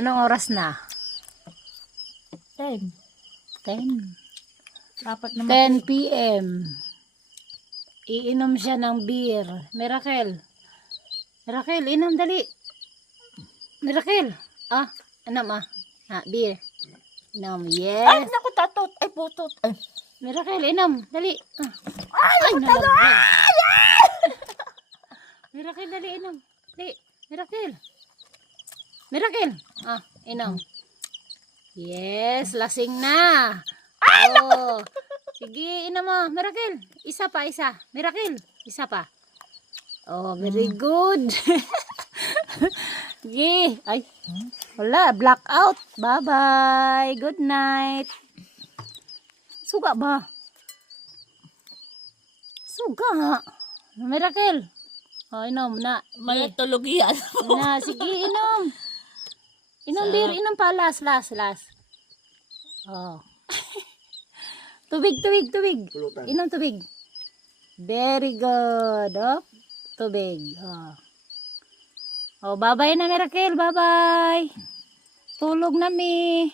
Anong oras na? 10. 10. Dapat naman 10 p.m. Iinom siya ng beer. Miracle. Miracle, inom dali. Miracle. Inom beer. Inom, yes. Ay, naku, tatot. Ay, putot. Ay. Miracle, inom. Dali. Ay, nalaglag. Miracle, dali, inom. Dali. Miracle. Miracle. Inom. Yes, lasing na. Oh. Sige, inom mo. Miracle. Isa pa, isa. Miracle. Isa pa. Oh, very good. Sige. Ay. Wala, blackout. Bye-bye. Good night. Suga ba? Suga. Miracle. Inom na. may tulog yan. Na, sige, inom. Inom beer, inom pa. Last. Oh. Tubig. Inom tubig. Very good. Tubig. Bye-bye na, Miracle. Bye-bye. Tulog na, mi.